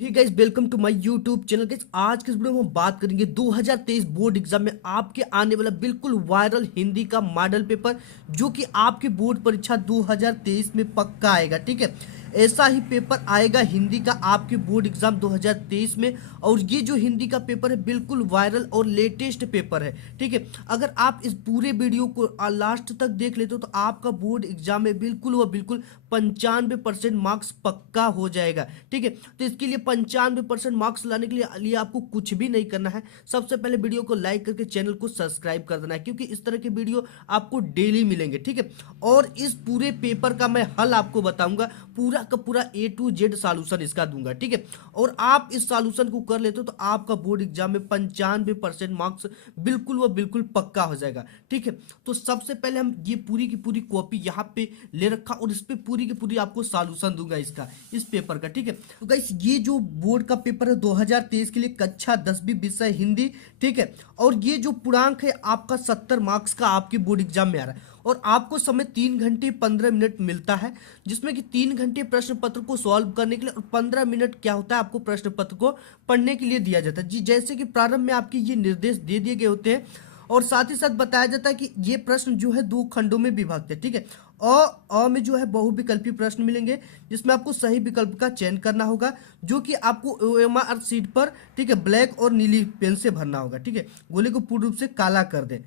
Hey guys, welcome to my YouTube channel. Guys, आज के इस वीडियो में हम बात करेंगे 2023 बोर्ड एग्जाम में आपके आने वाला बिल्कुल वायरल हिंदी का मॉडल पेपर, जो कि आपके बोर्ड परीक्षा 2023 में पक्का आएगा। ठीक है, ऐसा ही पेपर आएगा हिंदी का आपके बोर्ड एग्जाम 2023 में। और ये जो हिंदी का पेपर है बिल्कुल वायरल और लेटेस्ट पेपर है। ठीक है, अगर आप इस पूरे वीडियो को लास्ट तक देख लेते हो तो आपका बोर्ड एग्जाम में बिल्कुल व बिल्कुल 95% मार्क्स पक्का हो जाएगा। ठीक है, तो इसके लिए 95% मार्क्स लाने के लिए आपको कुछ भी नहीं करना है। सबसे पहले वीडियो को लाइक करके चैनल को सब्सक्राइब कर देना है, क्योंकि इस तरह के वीडियो आपको डेली मिलेंगे। ठीक है, और इस पूरे पेपर का मैं हल आपको बताऊंगा, पूरा का पूरा A to Z सॉल्यूशन इसका दूंगा। ठीक है, और आप इस सॉल्यूशन को कर लेते हो तो आपका बोर्ड एग्जाम में 95% मार्क्स बिल्कुल व बिल्कुल पक्का हो जाएगा। ठीक है, तो सबसे पहले हम ये पूरी की पूरी कॉपी यहाँ पे ले रखा और इस पे पूरी की पूरी आपको सॉल्यूशन दूंगा इसका, इस पेपर का। ठीक है, तो गाइस ये जो बोर्ड का पेपर है 2023 के लिए कक्षा 10वीं विषय हिंदी। ठीक है, और ये जो पूर्णांक है आपका 70 मार्क्स का आपके बोर्ड एग्जाम में आ रहा है। और आपको समय 3 घंटे 15 मिनट मिलता है, जिसमें कि 3 घंटे प्रश्न पत्र को सॉल्व करने के लिए और 15 मिनट क्या होता है आपको प्रश्न पत्र को पढ़ने के लिए दिया जाता है। जी, जैसे कि प्रारंभ में आपके ये निर्देश दे दिए गए होते हैं और साथ ही साथ बताया जाता है कि ये प्रश्न जो है 2 खंडों में विभक्त है। ठीक है, अ में जो है बहुविकल्पी प्रश्न मिलेंगे, जिसमें आपको सही विकल्प का चयन करना होगा, जो कि आपको OMR शीट पर, ठीक है, ब्लैक और नीली पेन से भरना होगा। ठीक है, गोले को पूर्ण रूप से काला कर दें।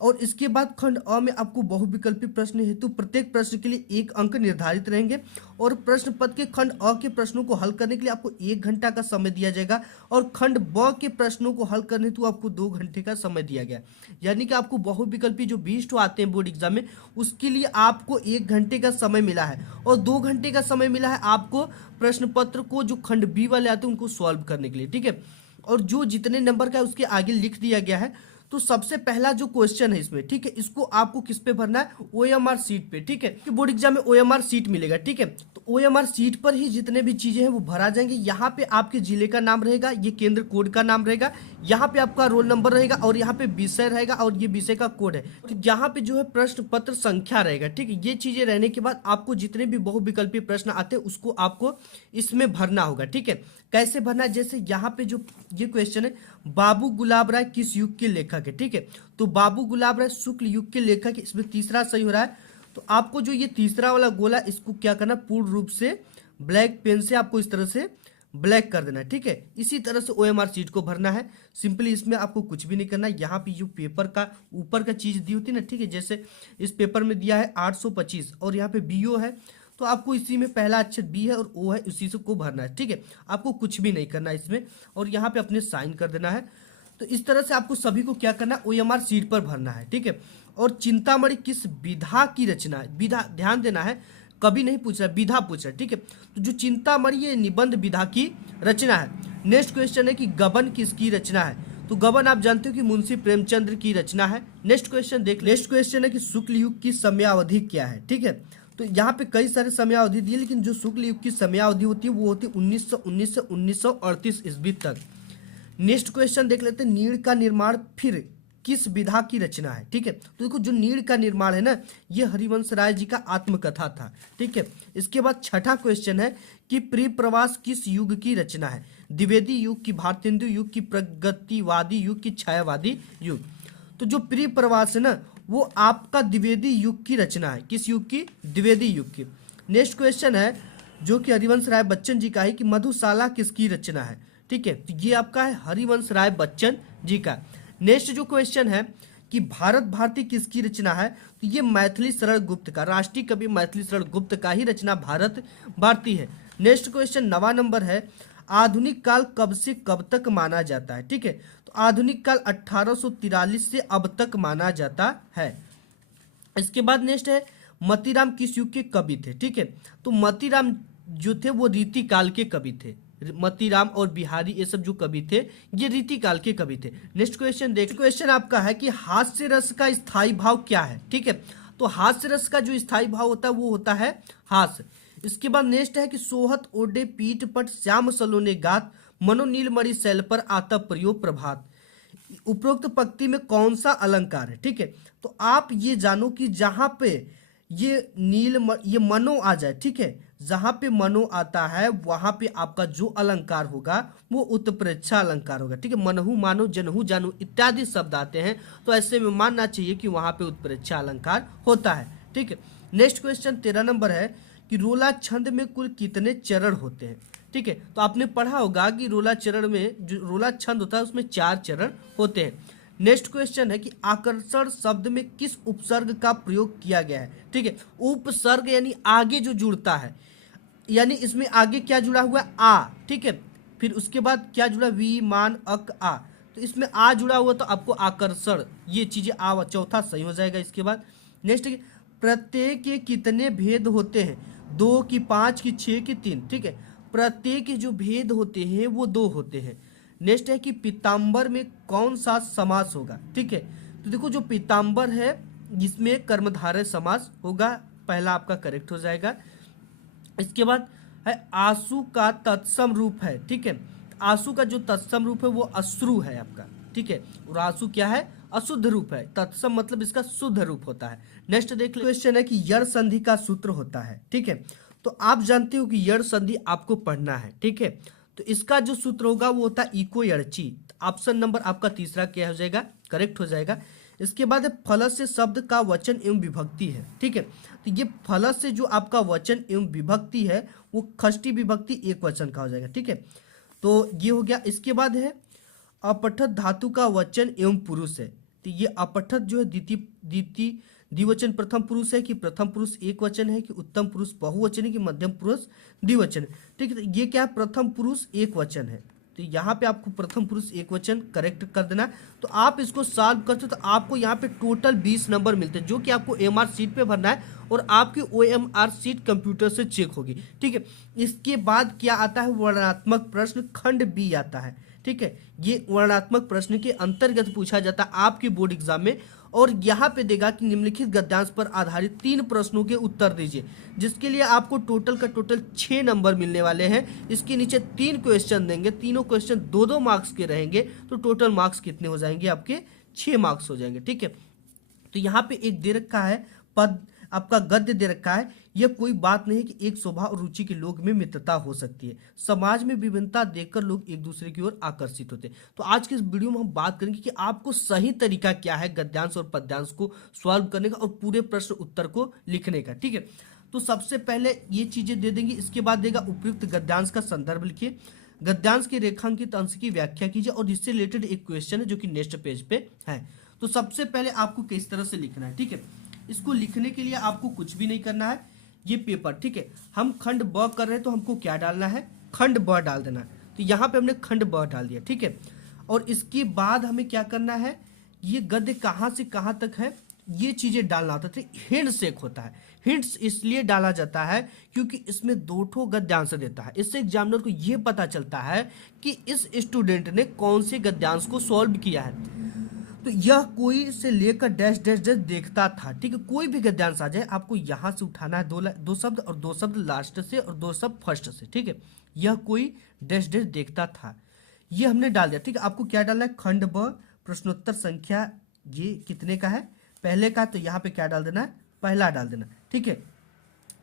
और इसके बाद खंड अ में आपको बहुविकल्पी प्रश्न हेतु प्रत्येक प्रश्न के लिए 1 अंक निर्धारित रहेंगे। और प्रश्न पत्र के खंड अ के प्रश्नों को हल करने के लिए आपको 1 घंटा का समय दिया जाएगा और खंड ब के प्रश्नों को हल करने हेतु आपको 2 घंटे का समय दिया गया। यानी कि आपको बहुविकल्पी जो 20 आते हैं बोर्ड एग्जाम में, उसके लिए आपको 1 घंटे का समय मिला है और 2 घंटे का समय मिला है आपको प्रश्न पत्र को जो खंड बी वाले आते हैं उनको सॉल्व करने के लिए। ठीक है, और जो जितने नंबर का है उसके आगे लिख दिया गया है। तो सबसे पहला जो क्वेश्चन है इसमें, ठीक है, इसको आपको किस पे भरना है? OMR सीट पे। ठीक है, बोर्ड एग्जाम में OMR सीट मिलेगा। ठीक है, तो OMR सीट पर ही जितने भी चीजें हैं वो भरा जाएंगे। यहाँ पे आपके जिले का नाम रहेगा, ये केंद्र कोड का नाम रहेगा, यहाँ पे आपका रोल नंबर रहेगा और यहाँ पे विषय रहेगा और ये विषय का कोड है। तो यहाँ पे जो है प्रश्न पत्र संख्या रहेगा। ठीक है, ये चीजें रहने के बाद आपको जितने भी बहुविकल्पी प्रश्न आते हैं उसको आपको इसमें भरना होगा। ठीक है, कैसे भरना है? जैसे यहाँ पे जो ये क्वेश्चन है, बाबू गुलाब राय किस युग के लेखक है? ठीक है, तो बाबू गुलाब राय शुक्ल युग के लेखक है, इसमें तीसरा सही हो रहा है। तो आपको जो ये तीसरा वाला गोला, इसको क्या करना, पूर्ण रूप से ब्लैक पेन से आपको इस तरह से ब्लैक कर देना है। ठीक है, इसी तरह से OMR सीट को भरना है। सिंपली इसमें आपको कुछ भी नहीं करना है। यहाँ पे जो पेपर का ऊपर का चीज दी होती है ना, ठीक है, जैसे इस पेपर में दिया है 825 और यहाँ पे BO है, तो आपको इसी में पहला अक्षर B है और O है, उसी से को भरना है। ठीक है, आपको कुछ भी नहीं करना है इसमें और यहाँ पे अपने साइन कर देना है। तो इस तरह से आपको सभी को क्या करना है, OMR सीट पर भरना है। ठीक है, और चिंतामणि किस विधा की रचना है? विधा ध्यान देना है, कभी नहीं पूछ रहा है, विधा पूछ रहा है। ठीक है, तो जो चिंतामणि ये निबंध विधा की रचना है। नेक्स्ट क्वेश्चन है कि गबन किसकी रचना है? तो गबन आप जानते हो कि मुंशी प्रेमचंद्र की रचना है। नेक्स्ट क्वेश्चन देख, नेक्स्ट क्वेश्चन है कि शुक्ल युग की समयावधि क्या है? ठीक है, तो यहाँ पे कई सारे समयावधि दिए, लेकिन जो शुक्ल युग की समयावधि होती है वो होती है 1919 से 1938 ईस्वी तक। नेक्स्ट क्वेश्चन देख लेते हैं, नीड़ का निर्माण फिर किस विधा की रचना है? ठीक है, तो देखो जो नीड़ का निर्माण है ना, ये हरिवंश राय जी का आत्मकथा था। ठीक है, इसके बाद छठा क्वेश्चन है कि प्रिय प्रवास किस युग की रचना है? द्विवेदी युग की, भारतेंदु युग की, प्रगतिवादी युग की, छायावादी युग? तो जो प्रिय प्रवास है ना, वो आपका द्विवेदी युग की रचना है। किस युग की? द्विवेदी युग की। नेक्स्ट क्वेश्चन है जो कि हरिवंश राय बच्चन जी का है कि मधुशाला किसकी रचना है? ठीक है, तो ये आपका है हरिवंश राय बच्चन जी का। नेक्स्ट जो क्वेश्चन है कि भारत भारती किसकी रचना है? तो ये मैथिली शरण गुप्त का, राष्ट्रीय कवि मैथिली शरण गुप्त का ही रचना भारत भारती है। नेक्स्ट क्वेश्चन 9वां नंबर है, आधुनिक काल कब से कब तक माना जाता है? ठीक है, तो आधुनिक काल 1843 से अब तक माना जाता है। इसके बाद नेक्स्ट है, मतीराम किस युग के कवि थे? ठीक है, तो मतीराम जो थे वो रीति काल के कवि थे। मतीराम और बिहारी ये सब जो कवि थे ये रीति काल के कवि थे। नेक्स्ट क्वेश्चन देख, क्वेश्चन आपका है कि हास्य रस का स्थायी भाव क्या है? ठीक है, तो हास्य रस का जो स्थायी भाव होता है वो होता है हास्य। इसके बाद नेक्स्ट है कि सोहत ओडे पीठ पट श्याम सलोने गात, मनोनील मणि शैल पर आता प्रयोग प्रभात। उपरोक्त पंक्ति में कौन सा अलंकार है? ठीक है, तो आप ये जानो कि जहां पे ये ये मनो आ जाए, ठीक है, जहां पे मनो आता है वहां पे आपका जो अलंकार होगा वो उत्प्रेक्षा अलंकार होगा। ठीक है, मनहु मानो जनहु जानू इत्यादि शब्द आते हैं, तो ऐसे में मानना चाहिए कि वहां पे उत्प्रेक्षा अलंकार होता है। ठीक है, नेक्स्ट क्वेश्चन 13 नंबर है कि रोला छंद में कुल कितने चरण होते हैं। ठीक है, तो आपने पढ़ा होगा कि रोला चरण में जो रोला छंद होता है उसमें 4 चरण होते हैं। नेक्स्ट क्वेश्चन है कि आकर्षण शब्द में किस उपसर्ग का प्रयोग किया गया है। ठीक है, उपसर्ग यानी आगे जो जुड़ता है, यानी इसमें आगे क्या जुड़ा हुआ है, आ। ठीक है, फिर उसके बाद क्या जुड़ा, वी मान अक आ, तो इसमें आ जुड़ा हुआ तो आपको आकर्षण, ये चीजें आ चौथा सही हो जाएगा। इसके बाद नेक्स्ट है प्रत्येक के कितने भेद होते हैं, 2 की 5 की 6 की 3। ठीक है, प्रत्येक के जो भेद होते हैं वो 2 होते हैं। नेक्स्ट है कि पीताम्बर में कौन सा समास होगा। ठीक है, तो देखो जो पीताम्बर है जिसमें कर्मधारय समास होगा, पहला आपका करेक्ट हो जाएगा। इसके बाद है आंसू का तत्सम रूप है। ठीक है, आंसू का जो तत्सम रूप है वो अश्रु है आपका। ठीक है, और आंसू क्या है, अशुद्ध रूप है, तत्सम मतलब इसका शुद्ध रूप होता है। नेक्स्ट देख लो, क्वेश्चन है कि यड़ संधि का सूत्र होता है। ठीक है, तो आप जानते हो कि यड़ संधि आपको पढ़ना है। ठीक है, तो इसका जो सूत्र होगा वो होता है इको यड़ची। ऑप्शन नंबर आपका तीसरा क्या हो जाएगा, करेक्ट हो जाएगा। इसके बाद फलस से शब्द का वचन एवं विभक्ति है। ठीक है, तो ये फलस से जो आपका वचन एवं विभक्ति है वो खष्टी विभक्ति एक वचन का हो जाएगा। ठीक है, तो ये हो गया। इसके बाद है अपठत धातु का वचन एवं पुरुष है। तो ये अपठत जो है द्वितीय द्विवचन प्रथम पुरुष है कि प्रथम पुरुष एक वचन है कि उत्तम पुरुष बहुवचन है कि मध्यम पुरुष द्विवचन है। ठीक है, तो ये क्या है, प्रथम पुरुष एक वचन है, तो यहाँ पे आपको प्रथम पुरुष एक वचन करेक्ट कर देना। तो आप इसको सॉल्व करते हो तो आपको यहाँ पे टोटल 20 नंबर मिलते हैं, जो कि आपको एमआर शीट पे भरना है और आपकी ओएमआर शीट कंप्यूटर से चेक होगी। ठीक है, इसके बाद क्या आता है, वर्णनात्मक प्रश्न खंड बी आता है। ठीक है, ये वर्णनात्मक प्रश्न के अंतर्गत पूछा जाता है आपके बोर्ड एग्जाम में, और यहाँ पे देगा कि निम्नलिखित गद्यांश पर आधारित 3 प्रश्नों के उत्तर दीजिए, जिसके लिए आपको टोटल का टोटल 6 नंबर मिलने वाले हैं। इसके नीचे 3 क्वेश्चन देंगे, तीनों क्वेश्चन 2-2 मार्क्स के रहेंगे, तो टोटल मार्क्स कितने हो जाएंगे आपके, 6 मार्क्स हो जाएंगे। ठीक है, तो यहाँ पे एक दे रखा है पद, आपका गद्य दे रखा है, यह कोई बात नहीं कि एक स्वभाव और रुचि के लोग में मित्रता हो सकती है, समाज में विभिन्नता देखकर लोग एक दूसरे की ओर आकर्षित होते हैं। तो आज के इस वीडियो में हम बात करेंगे कि आपको सही तरीका क्या है गद्यांश और पद्यांश को सॉल्व करने का और पूरे प्रश्न उत्तर को लिखने का। ठीक है, तो सबसे पहले ये चीजें दे देंगे, इसके बाद देगा उपयुक्त गद्यांश का संदर्भ लिखिए, गद्यांश के रेखांकित अंश की व्याख्या कीजिए, और इससे रिलेटेड एक क्वेश्चन है जो कि नेक्स्ट पेज पे है। तो सबसे पहले आपको किस तरह से लिखना है। ठीक है, इसको लिखने के लिए आपको कुछ भी नहीं करना है, ये पेपर। ठीक है, हम खंड ब कर रहे हैं तो हमको क्या डालना है, खंड ब डाल देना है। तो यहाँ पे हमने खंड ब डाल दिया। ठीक है, और इसके बाद हमें क्या करना है, ये गद्य कहाँ से कहाँ तक है ये चीजें डालना होता है। हिंट्स एक होता है, हिंट्स इसलिए डाला जाता है क्योंकि इसमें 2 ठो गद्यांश देता है। इससे एग्जामिनर को ये पता चलता है कि इस स्टूडेंट ने कौन से गद्यांश को सॉल्व किया है। तो यह कोई से लेकर डैश डैश डैश देखता था। ठीक है, कोई भी गद्यांश आ जाए आपको यहाँ से उठाना है, 2 शब्द और 2 शब्द लास्ट से और 2 शब्द फर्स्ट से। ठीक है, यह कोई डैश डैश देखता था, ये हमने डाल दिया। ठीक है, आपको क्या डालना है, खंड ब प्रश्नोत्तर संख्या ये कितने का है, पहले का, तो यहाँ पे क्या डाल देना है, पहला डाल देना। ठीक है,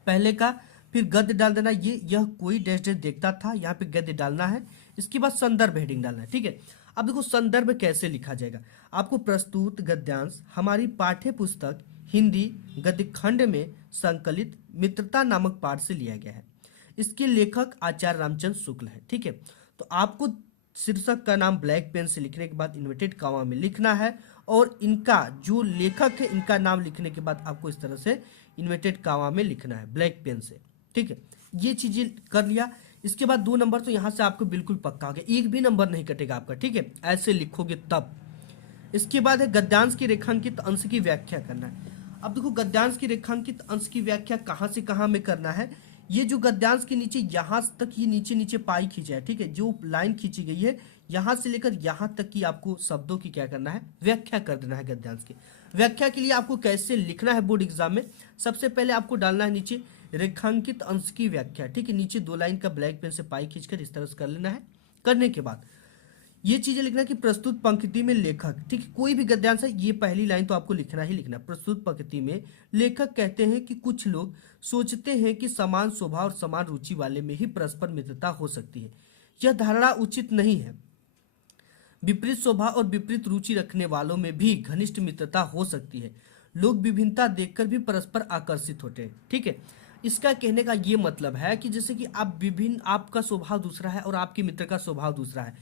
पहले का, फिर गद्य डाल देना, ये यह कोई डैश डैश देखता था, यहाँ पे गद्य डालना है। इसके बाद संदर्भ हेडिंग डालना है। ठीक है, अब देखो संदर्भ कैसे लिखा जाएगा, आपको प्रस्तुत गद्यांश हमारी पाठ्य पुस्तक हिंदी गद्य खंड में संकलित मित्रता नामक पाठ से लिया गया है, इसके लेखक आचार्य रामचंद्र शुक्ल है। ठीक है, तो आपको शीर्षक का नाम ब्लैक पेन से लिखने के बाद इन्वर्टेड कॉमा में लिखना है, और इनका जो लेखक है इनका नाम लिखने के बाद आपको इस तरह से इन्वर्टेड कॉमा में लिखना है ब्लैक पेन से। ठीक है, ये चीजें कर लिया। इसके बाद 2 नंबर तो यहाँ से आपको बिल्कुल पक्का हो गया, एक भी नंबर नहीं कटेगा आपका। ठीक है, ऐसे लिखोगे तब। इसके बाद है गद्यांश की रेखांकित अंश की व्याख्या करना है। अब देखो गद्यांश की रेखांकित अंश की व्याख्या कहाँ से कहाँ में करना है, ये जो गद्यांश के नीचे यहाँ तक ये नीचे नीचे पाई खींचा है। ठीक है, जो लाइन खींची गई है यहाँ से लेकर यहाँ तक की आपको शब्दों की क्या करना है, व्याख्या कर देना है। गद्यांश की व्याख्या के लिए आपको कैसे लिखना है बोर्ड एग्जाम में, सबसे पहले आपको डालना है नीचे रेखांकित अंश की व्याख्या। ठीक है, नीचे 2 लाइन का ब्लैक पेन से पाई खींचकर इस तरह से कर लेना है। करने के बाद ये चीजें लिखना कि प्रस्तुत पंक्ति में लेखक, ठीक है, कोई भी गद्यांश है, ये पहली लाइन तो आपको लिखना ही लिखना। प्रस्तुत पंक्ति में लेखक कहते हैं कि कुछ लोग सोचते हैं कि समान स्वभाव और समान रुचि वाले में ही परस्पर मित्रता हो सकती है। यह धारणा उचित नहीं है। विपरीत स्वभाव और विपरीत रुचि रखने वालों में भी घनिष्ठ मित्रता हो सकती है। लोग विभिन्नता देखकर भी परस्पर आकर्षित होते हैं, ठीक है। इसका कहने का ये मतलब है कि जैसे कि आप विभिन्न, आपका स्वभाव दूसरा है और आपके मित्र का स्वभाव दूसरा है,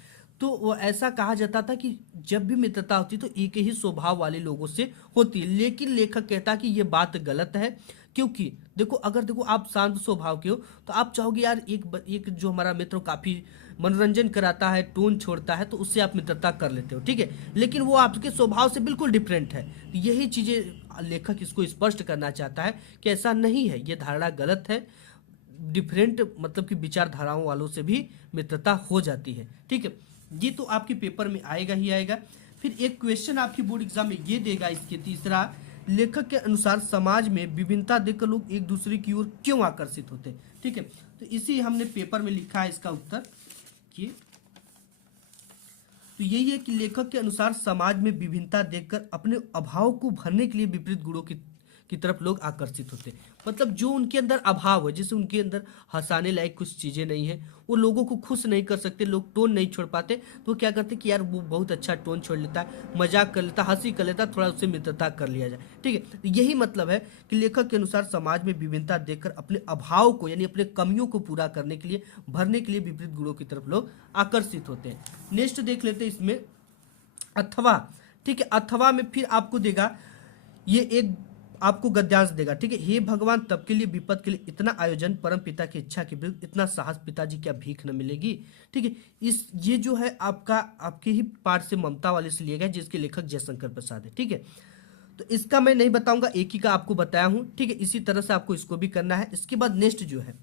तो वो ऐसा कहा जाता था कि जब भी मित्रता होती तो एक ही स्वभाव वाले लोगों से होती है। लेकिन लेखक कहता कि ये बात गलत है, क्योंकि देखो, अगर देखो आप शांत स्वभाव के हो तो आप चाहोगे यार एक जो हमारा मित्र काफी मनोरंजन कराता है, टोन छोड़ता है, तो उससे आप मित्रता कर लेते हो, ठीक है। लेकिन वो आपके स्वभाव से बिल्कुल डिफरेंट है। यही चीजें लेखक इसको स्पष्ट करना चाहता है कि ऐसा नहीं है, ये धारणा गलत है। डिफरेंट मतलब कि विचारधाराओं वालों से भी मित्रता हो जाती है, ठीक है। ये तो आपके पेपर में आएगा ही आएगा। फिर एक क्वेश्चन आपकी बोर्ड एग्जाम में ये देगा, इसके तीसरा, लेखक के अनुसार समाज में विभिन्नता देखकर लोग एक दूसरे की ओर क्यों आकर्षित होते हैं, ठीक है। तो इसी हमने पेपर में लिखा है इसका उत्तर कि तो यही है कि लेखक के अनुसार समाज में विभिन्नता देखकर अपने अभाव को भरने के लिए विपरीत गुणों की तरफ लोग आकर्षित होते हैं। मतलब जो उनके अंदर अभाव है, जैसे उनके अंदर हंसाने लायक कुछ चीजें नहीं है, वो लोगों को खुश नहीं कर सकते, लोग टोन नहीं छोड़ पाते, तो क्या करते कि यार वो बहुत अच्छा टोन छोड़ लेता है, मजाक कर लेता, हंसी कर लेता, थोड़ा उससे मित्रता कर लिया जाए, ठीक है। तो यही मतलब है कि लेखक के अनुसार समाज में विभिन्नता देखकर अपने अभाव को यानी अपने कमियों को पूरा करने के लिए, भरने के लिए विपरीत गुणों की तरफ लोग आकर्षित होते हैं। नेक्स्ट देख लेते हैं इसमें अथवा, ठीक है। अथवा में फिर आपको देगा, ये एक आपको गद्यांश देगा, ठीक है। हे भगवान, तब के लिए विपद के लिए इतना आयोजन, परम पिता की इच्छा के विरुद्ध इतना साहस, पिताजी क्या भीख न मिलेगी, ठीक है। ये जो है आपका आपके ही पाठ से, ममता वाले से लिया गया, जिसके लेखक जयशंकर प्रसाद है, ठीक है। तो इसका मैं नहीं बताऊंगा, एक ही का आपको बताया हूं, ठीक है। इसी तरह से आपको इसको भी करना है। इसके बाद नेक्स्ट जो है,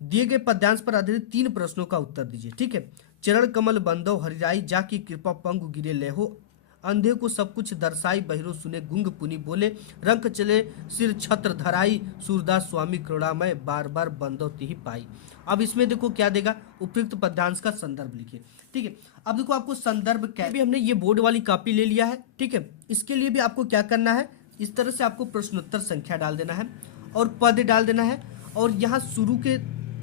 दिए गए पद्यांश पर आधारित 3 प्रश्नों का उत्तर दीजिए, ठीक है। चरण कमल बंदो हरिराई, जाकी कृपा पंगु गिरे लेहो, अंधे को सब कुछ दर्शाई, बहिरो सुने गुंग पुनि बोले, रंक चले सिर छत्र धराई, सूरदास स्वामी करुणामय, बार बार बंदो तिहि पाई। अब इसमें देखो क्या देगा, उपयुक्त पद्यांश का संदर्भ लिखिए, ठीक है। अब देखो आपको संदर्भ क्या, भी हमने ये बोर्ड वाली कॉपी ले लिया है, ठीक है। इसके लिए भी आपको क्या करना है, इस तरह से आपको प्रश्नोत्तर संख्या डाल देना है और पद डाल देना है, और यहाँ शुरू के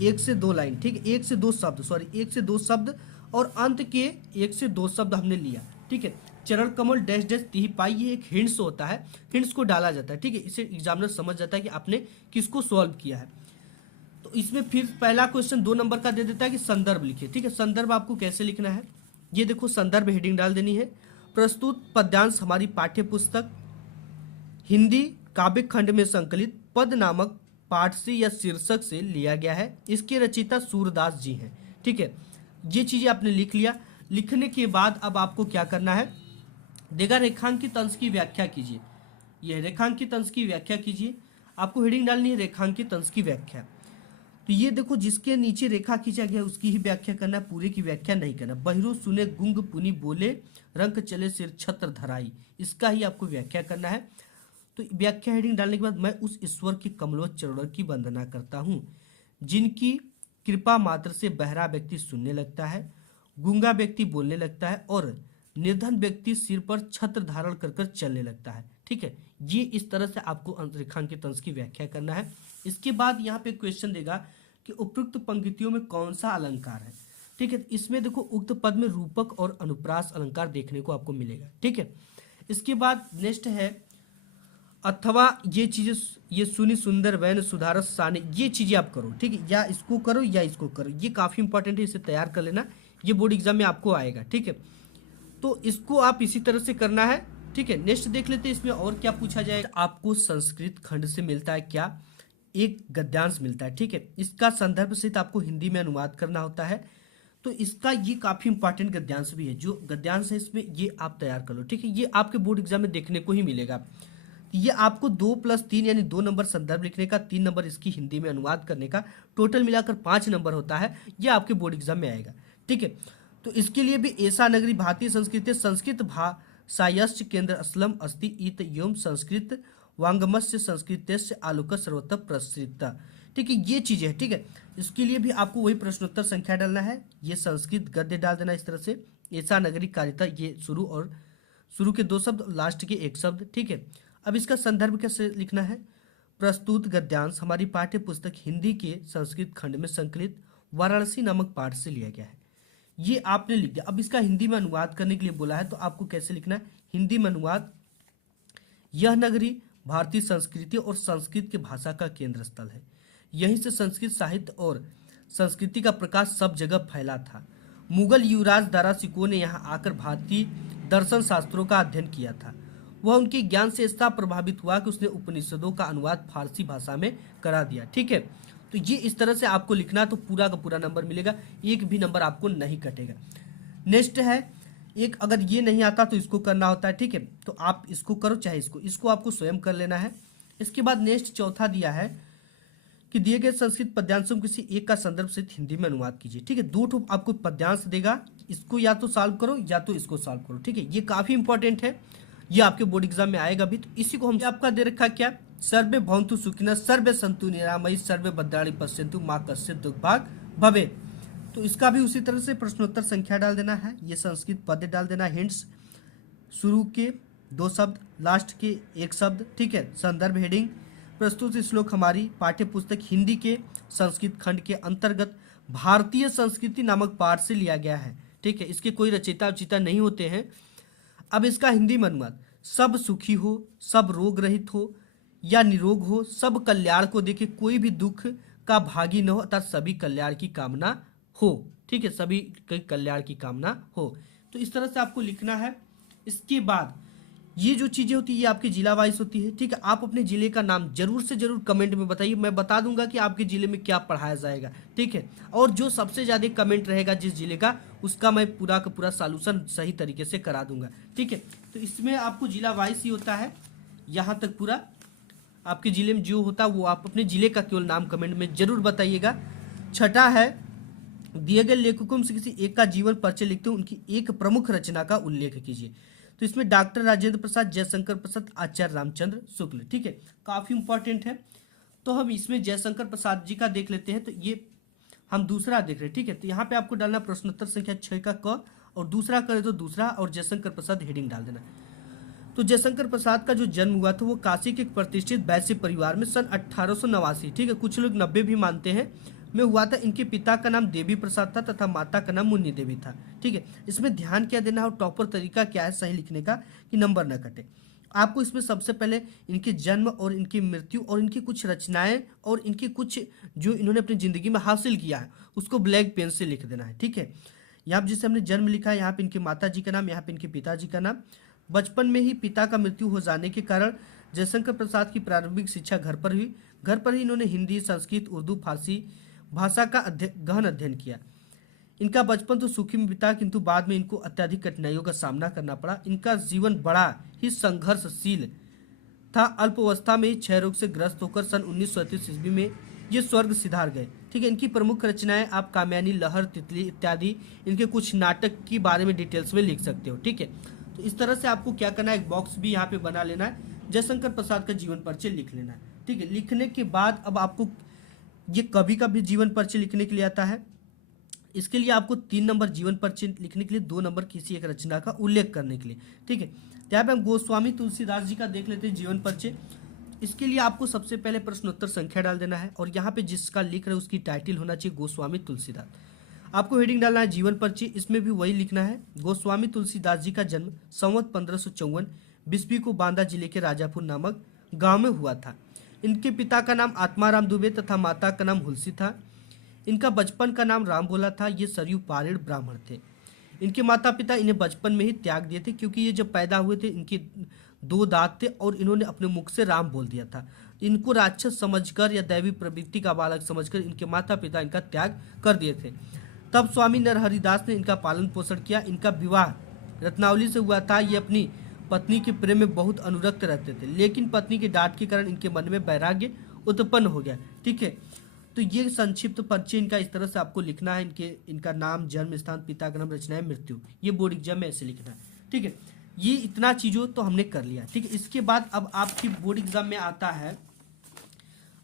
1 से 2 लाइन, ठीक है, 1 से 2 शब्द, सॉरी 1 से 2 शब्द, और अंत के 1 से 2 शब्द हमने लिया, ठीक है। चरण कमल डैश डैश तिहि पाई, ये एक हिंट्स होता है, हिंट्स को डाला जाता है, ठीक है। इसे एग्जामिनर समझ जाता है कि आपने किसको सॉल्व किया है। तो इसमें फिर पहला क्वेश्चन 2 नंबर का दे देता है कि संदर्भ लिखिए, ठीक है। संदर्भ आपको कैसे लिखना है, ये देखो, संदर्भ हेडिंग डाल देनी है। प्रस्तुत पद्यांश हमारी पाठ्य पुस्तक हिंदी काव्य खंड में संकलित पद नामक पाठ से या शीर्षक से लिया गया है। इसके रचयिता सूरदास जी हैं, ठीक है। ये चीजें आपने लिख लिया। लिखने के बाद अब आपको क्या करना है, देगा रेखांकित अंश की व्याख्या कीजिए। यह रेखांकित अंश की व्याख्या कीजिए, आपको हेडिंग डालनी है रेखांकित अंश की व्याख्या। तो ये देखो, जिसके नीचे रेखा खींचा गया उसकी ही व्याख्या करना, पूरे की व्याख्या नहीं करना। बहिरो सुने गुंग पुनि बोले, रंक चले सिर छत्र धराई, इसका ही आपको व्याख्या करना है। तो व्याख्या हेडिंग डालने के बाद, मैं उस ईश्वर के कमलोच चरणों की वंदना करता हूँ जिनकी कृपा मात्र से बहरा व्यक्ति सुनने लगता है, गूंगा व्यक्ति बोलने लगता है और निर्धन व्यक्ति सिर पर छत्र धारण कर चलने लगता है, ठीक है। ये इस तरह से आपको रेखांकित अंश की व्याख्या करना है। इसके बाद यहाँ पे क्वेश्चन देगा कि उपयुक्त पंक्तियों में कौन सा अलंकार है, ठीक है। इसमें देखो, उक्त पद में रूपक और अनुप्रास अलंकार देखने को आपको मिलेगा, ठीक है। इसके बाद नेक्स्ट है अथवा, ये चीजें, ये सुनी सुंदर वैन सुधारस साने, ये चीजें आप करो, ठीक है। या इसको करो या इसको करो, ये काफी इंपॉर्टेंट है, इसे तैयार कर लेना, ये बोर्ड एग्जाम में आपको आएगा, ठीक है। तो इसको आप इसी तरह से करना है, ठीक है। नेक्स्ट देख लेते हैं इसमें और क्या पूछा जाएगा। आपको संस्कृत खंड से मिलता है क्या, एक गद्यांश मिलता है, ठीक है। इसका संदर्भ सहित आपको हिंदी में अनुवाद करना होता है। तो इसका ये काफी इंपॉर्टेंट गद्यांश भी है, जो गद्यांश है इसमें ये आप तैयार कर लो, ठीक है। ये आपके बोर्ड एग्जाम में देखने को ही मिलेगा। ये आपको 2+3 यानी 2 नंबर संदर्भ लिखने का, 3 नंबर इसकी हिंदी में अनुवाद करने का, टोटल मिलाकर 5 नंबर होता है। ये आपके बोर्ड एग्जाम में आएगा, ठीक है। तो इसके लिए भी ऐसा नगरी भारतीय संस्कृति संस्कृत भाषायश्च केंद्र असलम अस्ति इत एवं संस्कृत वांगमस्य संस्कृत आलोक सर्वत्र प्रसृत, ठीक है। ये चीजें है, ठीक है। इसके लिए भी आपको वही प्रश्नोत्तर संख्या डालना है, ये संस्कृत गद्य डाल देना इस तरह से, ऐसा नगरी कार्यता, ये शुरू और शुरू के 2 शब्द, लास्ट के 1 शब्द। ठीक है, अब इसका संदर्भ कैसे लिखना है। प्रस्तुत गद्यांश हमारी पाठ्य पुस्तक हिंदी के संस्कृत खंड में संकलित वाराणसी नामक पाठ से लिया गया है। ये आपने लिख दिया। अब इसका हिंदी में अनुवाद करने के लिए बोला है, तो आपको कैसे लिखना है हिंदी में अनुवाद। यह नगरी भारतीय संस्कृति और संस्कृत की भाषा का केंद्र स्थल है। यहीं से संस्कृत साहित्य और संस्कृति का प्रकाश सब जगह फैला था। मुगल युवराज दारा सिकोह ने यहाँ आकर भारतीय दर्शन शास्त्रों का अध्ययन किया था। वह उनके ज्ञान से इतना प्रभावित हुआ कि उसने उपनिषदों का अनुवाद फारसी भाषा में करा दिया। ठीक है, तो ये इस तरह से आपको लिखना, तो पूरा का पूरा नंबर मिलेगा, एक भी नंबर आपको नहीं कटेगा। नेक्स्ट है एक, अगर ये नहीं आता तो इसको करना होता है। ठीक है, तो आप इसको करो चाहे इसको आपको स्वयं कर लेना है। इसके बाद नेक्स्ट चौथा दिया है कि दिए गए संस्कृत पद्यांशों में किसी एक का संदर्भ से हिंदी में अनुवाद कीजिए। ठीक है, 2 ठो आपको पद्यांश देगा, इसको या तो सॉल्व करो या तो इसको सॉल्व करो। ठीक है, ये काफी इंपॉर्टेंट है, ये आपके बोर्ड एग्जाम में आएगा भी। तो इसी को हम आपका दे रखा क्या, सर्वे भवन्तु सुखिनः सर्वे सन्तु निरामयी सर्वे भद्राणि पश्यन्तु मा कश्चित् दुर्भाग् भवेत्। तो इसका भी उसी तरह से प्रश्नोत्तर संख्या डाल देना है, ये संस्कृत पद डाल देना, हिंट्स शुरू के 2 शब्द, लास्ट के 1 शब्द। ठीक है, संदर्भ हेडिंग, प्रस्तुत श्लोक हमारी पाठ्य पुस्तक हिंदी के संस्कृत खंड के अंतर्गत भारतीय संस्कृति नामक पाठ से लिया गया है। ठीक है, इसके कोई रचयिता उचिता नहीं होते हैं। अब इसका हिंदी में अनुवाद, सब सुखी हो, सब रोग रहित हो या निरोग हो, सब कल्याण को देखे, कोई भी दुख का भागी न हो, अर्थात सभी कल्याण की कामना हो। ठीक है, सभी के कल्याण की कामना हो। तो इस तरह से आपको लिखना है। इसके बाद ये जो चीजें होती है ये आपके जिला वाइज होती है। ठीक है, आप अपने जिले का नाम जरूर से जरूर कमेंट में बताइए, मैं बता दूंगा कि आपके जिले में क्या पढ़ाया जाएगा। ठीक है, और जो सबसे ज्यादा कमेंट रहेगा जिस जिले का, उसका मैं पूरा का पूरा सॉल्यूशन सही तरीके से करा दूंगा। ठीक है, तो इसमें आपको जिला वाइज ही होता है, यहाँ तक पूरा आपके जिले में जो होता है वो आप अपने जिले का केवल नाम कमेंट में जरूर बताइएगा। छठा है, दिए गए लेखकों में से किसी एक का जीवन परिचय लिखते हुए उनकी एक प्रमुख रचना का उल्लेख कीजिए। तो इसमें डॉक्टर राजेंद्र प्रसाद, जयशंकर प्रसाद, आचार्य रामचंद्र शुक्ल। ठीक है, काफी इंपॉर्टेंट है। तो हम इसमें जयशंकर प्रसाद जी का देख लेते हैं, तो ये हम दूसरा देख रहे हैं। ठीक है, तो यहाँ पे आपको डालना प्रश्नोत्तर संख्या 6 का क, और दूसरा करें तो दूसरा, और जयशंकर प्रसाद हेडिंग डाल देना। तो जयशंकर प्रसाद का जो जन्म हुआ था वो काशी के एक प्रतिष्ठित वैश्य परिवार में सन 1889, ठीक है, कुछ लोग 90 भी मानते हैं, में हुआ था। इनके पिता का नाम देवी प्रसाद था तथा माता का नाम मुन्नी देवी था। ठीक है, इसमें ध्यान क्या देना है और टॉपर तरीका क्या है सही लिखने का कि नंबर न कटे। आपको इसमें सबसे पहले इनके जन्म और इनकी मृत्यु और इनकी कुछ रचनाएं और इनके कुछ जो इन्होंने अपनी जिंदगी में हासिल किया है उसको ब्लैक पेन से लिख देना है। ठीक है, यहाँ पर जैसे हमने जन्म लिखा है, यहाँ पे इनके माता जी का नाम, यहाँ पे इनके पिताजी का नाम। बचपन में ही पिता का मृत्यु हो जाने के कारण जयशंकर प्रसाद की प्रारंभिक शिक्षा घर पर हुई। घर पर ही इन्होंने हिंदी, संस्कृत, उर्दू, फारसी भाषा का गहन अध्ययन किया। इनका बचपन तो सुखी में बीता, किंतु बाद में इनको अत्यधिक कठिनाइयों का सामना करना पड़ा। इनका जीवन बड़ा ही संघर्षशील था। अल्पावस्था में ही क्षय रोग से ग्रस्त होकर सन 1937 ईस्वी में ये स्वर्ग सिधार गए। ठीक है, इनकी प्रमुख रचनाएं आप कामयानी, लहर, तितली इत्यादि इनके कुछ नाटक के बारे में डिटेल्स में लिख सकते हो। ठीक है, तो इस तरह से आपको क्या करना है, एक बॉक्स भी यहाँ पे बना लेना है, जयशंकर प्रसाद का जीवन परिचय लिख लेना है। ठीक है, लिखने के बाद अब आपको ये कभी कभी जीवन परिचय लिखने के लिए आता है। इसके लिए आपको 3 नंबर जीवन परिचय लिखने के लिए, 2 नंबर किसी एक रचना का उल्लेख करने के लिए। ठीक है, यहाँ पे हम गोस्वामी तुलसीदास जी का देख लेते हैं जीवन परिचय। इसके लिए आपको सबसे पहले प्रश्नोत्तर संख्या डाल देना है और यहाँ पे जिसका लिख रहे हैं उसकी टाइटल होना चाहिए गोस्वामी तुलसीदास। आपको हेडिंग डालना है जीवन परिचय, इसमें भी वही लिखना है। गोस्वामी तुलसीदास जी का जन्म संवत 1554 बिस्बी को बांदा जिले के राजापुर नामक गांव में हुआ था। इनके पिता का नाम आत्माराम दुबे तथा माता का नाम हुलसी था। इनका बचपन का नाम राम भोला था। ये सरयू पारेड़ ब्राह्मण थे। इनके माता पिता इन्हें बचपन में ही त्याग दिए थे, क्योंकि ये जब पैदा हुए थे इनके 2 दांत थे और इन्होंने अपने मुख से राम बोल दिया था। इनको राक्षस समझकर या दैवी प्रवृत्ति का बालक समझकर इनके माता पिता इनका त्याग कर दिए थे। तब स्वामी नरहरिदास ने इनका पालन पोषण किया। इनका विवाह रत्नावली से हुआ था। ये अपनी पत्नी के प्रेम में बहुत अनुरक्त रहते थे, लेकिन पत्नी के डांट के कारण इनके मन में वैराग्य उत्पन्न हो गया। ठीक है, तो ये संक्षिप्त परिचय इनका इस तरह से आपको लिखना है। इनका नाम, जन्म स्थान, पिता का नाम, रचनाएं, मृत्यु, ये बोर्ड एग्जाम में ऐसे लिखना है। ठीक है, ये इतना चीजों तो हमने कर लिया। ठीक है, इसके बाद अब आपकी बोर्ड एग्जाम में आता है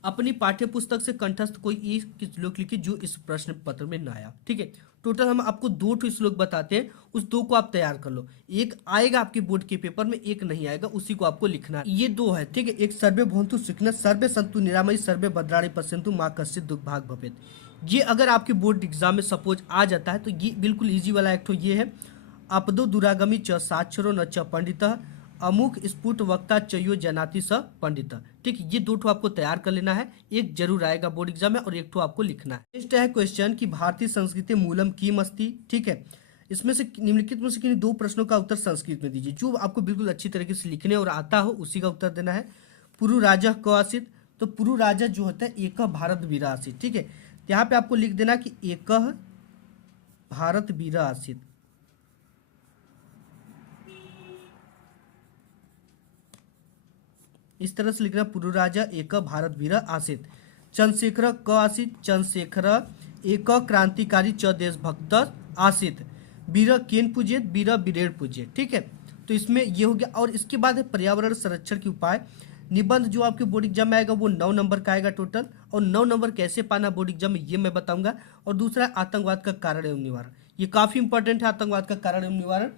अपनी पाठ्य पुस्तक से कंठस्थ कोई एक श्लोक लिखिए जो इस प्रश्न पत्र में न आया। ठीक है, टोटल हम आपको 2 श्लोक बताते हैं, उस 2 को आप तैयार कर लो। एक आएगा आपके बोर्ड के पेपर में, एक नहीं आएगा, उसी को आपको लिखना है। ये 2 है, ठीक है। एक सर्वे भवन्तु सुखिनः सर्वे सन्तु निरामयः सर्वे भद्राणि पश्यन्तु मा कश्चित् दुर्भाग् भवेत्। ये अगर आपके बोर्ड एग्जाम में सपोज आ जाता है तो ये बिल्कुल ईजी वाला एक तो ये है। अपदो दुरागमी च साक्षरो न च पंडितः अमुक स्फुट वक्ता चयो जनाति स पंडित। ठीक, ये 2 ठो आपको तैयार कर लेना है, एक जरूर आएगा बोर्ड एग्जाम में और एक ठो आपको लिखना है। नेक्स्ट है क्वेश्चन कि भारतीय संस्कृति मूलम किम अस्ति। ठीक है, इसमें से निम्नलिखित में से किन्हीं 2 प्रश्नों का उत्तर संस्कृत में दीजिए। जो आपको बिल्कुल अच्छी तरीके से लिखने और आता हो उसी का उत्तर देना है। पुरु राजा क आसीत, तो पुरु राजा जो होता है एक भारत वीर आसीत। ठीक है, यहाँ पे आपको लिख देना कि एक भारत वीर आसीत। इस तरह से लिखना, पुरु राजा एक भारत वीर आसीत। चंद्रशेखर क आसीत, चंद्रशेखर एक क्रांतिकारी च देशभक्त आसीत। वीर केन पूजित, वीर वीरेण पूजित। ठीक है, तो इसमें ये हो गया। और इसके बाद है पर्यावरण संरक्षण के उपाय। निबंध जो आपके बोर्ड एग्जाम में आएगा वो 9 नंबर का आएगा टोटल, और 9 नंबर कैसे पाना बोर्ड एग्जाम में ये मैं बताऊंगा। और दूसरा आतंकवाद का कारण एवं निवारण, ये काफी इंपॉर्टेंट है, आतंकवाद का कारण एवं निवारण।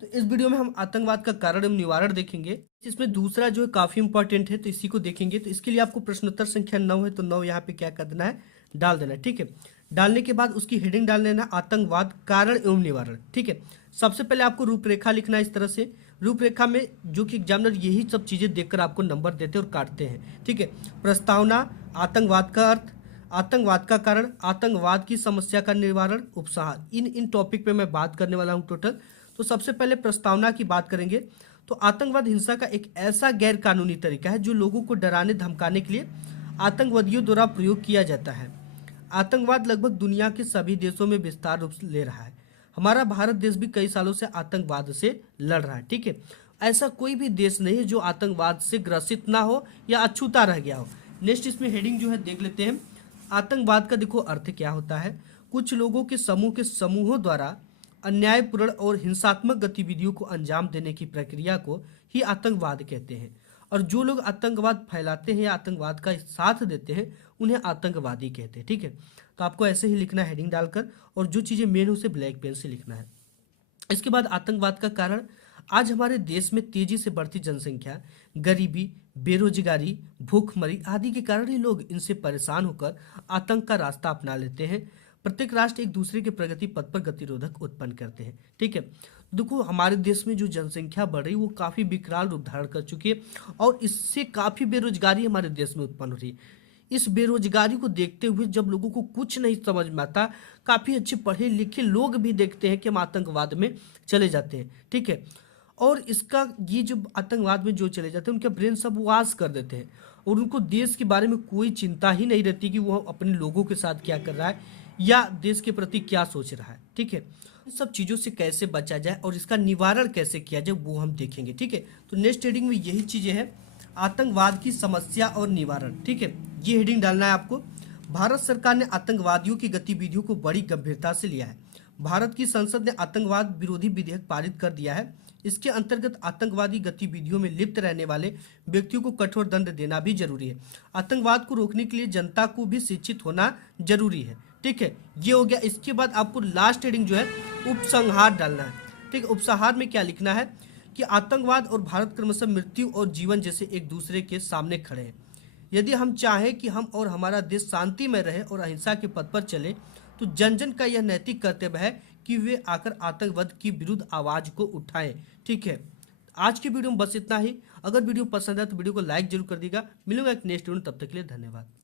तो इस वीडियो में हम आतंकवाद का कारण एवं निवारण देखेंगे। इसमें दूसरा जो है काफी इंपॉर्टेंट है, तो इसी को देखेंगे। तो इसके लिए आपको प्रश्नोत्तर संख्या 9 है, तो 9 यहाँ पे क्या कर देना है, डाल देना है। ठीक है, डालने के बाद उसकी हेडिंग डाल देना, आतंकवाद कारण एवं निवारण। ठीक है, सबसे पहले आपको रूपरेखा लिखना है इस तरह से। रूपरेखा में जो कि एग्जामिनर यही सब चीजें देखकर आपको नंबर देते और काटते हैं। ठीक है, प्रस्तावना, आतंकवाद का अर्थ, आतंकवाद का कारण, आतंकवाद की समस्या का निवारण, उपसंहार, इन टॉपिक पे मैं बात करने वाला हूँ टोटल। तो सबसे पहले प्रस्तावना की बात करेंगे। तो आतंकवाद हिंसा का एक ऐसा गैर कानूनी तरीका है जो लोगों को डराने धमकाने के लिए आतंकवादियों द्वारा प्रयोग किया जाता है। आतंकवाद लगभग दुनिया के सभी देशों में विस्तार रूप ले रहा है। हमारा भारत देश भी कई सालों से आतंकवाद से लड़ रहा है। ठीक है, ऐसा कोई भी देश नहीं है जो आतंकवाद से ग्रसित ना हो या अछूता रह गया हो। नेक्स्ट इसमें हेडिंग जो है देख लेते हैं। आतंकवाद का देखो अर्थ क्या होता है। कुछ लोगों के समूहों द्वारा अन्यायपूर्ण और हिंसात्मक गतिविधियों को अंजाम देने की प्रक्रिया को ही आतंकवाद कहते हैं। और जो लोग आतंकवाद फैलाते हैं या आतंकवाद का साथ देते हैं उन्हें आतंकवादी कहते हैं। ठीक है, तो आपको ऐसे ही लिखना है हेडिंग डालकर, और जो चीज़ें मेन है उसे ब्लैक पेन से लिखना है। इसके बाद आतंकवाद का कारण। आज हमारे देश में तेजी से बढ़ती जनसंख्या, गरीबी, बेरोजगारी, भूखमरी आदि के कारण ही लोग इनसे परेशान होकर आतंक का रास्ता अपना लेते हैं। प्रत्येक राष्ट्र एक दूसरे के प्रगति पथ पर गतिरोधक उत्पन्न करते हैं। ठीक है, देखो हमारे देश में जो जनसंख्या बढ़ रही है वो काफी विकराल रूप धारण कर चुकी है, और इससे काफी बेरोजगारी हमारे देश में उत्पन्न हो रही है। इस बेरोजगारी को देखते हुए जब लोगों को कुछ नहीं समझ में आता, काफी अच्छे पढ़े लिखे लोग भी देखते हैं कि हम आतंकवाद में चले जाते हैं। ठीक है, और इसका ये जो आतंकवाद में जो चले जाते हैं उनका ब्रेन सब वाश कर देते हैं, और उनको देश के बारे में कोई चिंता ही नहीं रहती कि वो अपने लोगों के साथ क्या कर रहा है या देश के प्रति क्या सोच रहा है। ठीक है, इन सब चीज़ों से कैसे बचा जाए और इसका निवारण कैसे किया जाए वो हम देखेंगे। ठीक है, तो नेक्स्ट हेडिंग में यही चीज़ें हैं, आतंकवाद की समस्या और निवारण। ठीक है, ये हेडिंग डालना है आपको। भारत सरकार ने आतंकवादियों की गतिविधियों को बड़ी गंभीरता से लिया है। भारत की संसद ने आतंकवाद विरोधी विधेयक पारित कर दिया है। इसके अंतर्गत आतंकवादी गतिविधियों में लिप्त रहने वाले व्यक्तियों को कठोर दंड देना भी जरूरी है। आतंकवाद को रोकने के लिए जनता को भी शिक्षित होना जरूरी है। ठीक है, ये हो गया। इसके बाद आपको लास्ट हेडिंग जो है उपसंहार डालना है। ठीक है, उपसंहार में क्या लिखना है कि आतंकवाद और भारत क्रमशः मृत्यु और जीवन जैसे एक दूसरे के सामने खड़े हैं। यदि हम चाहें कि हम और हमारा देश शांति में रहे और अहिंसा के पथ पर चले, तो जन जन का यह नैतिक कर्तव्य है कि वे आकर आतंकवाद की विरुद्ध आवाज को उठाएं। ठीक है, आज की वीडियो में बस इतना ही। अगर वीडियो पसंद है तो वीडियो को लाइक जरूर कर दीजिएगा। मिलूंगा एक नेक्स्ट वीडियो, तब तक के लिए धन्यवाद।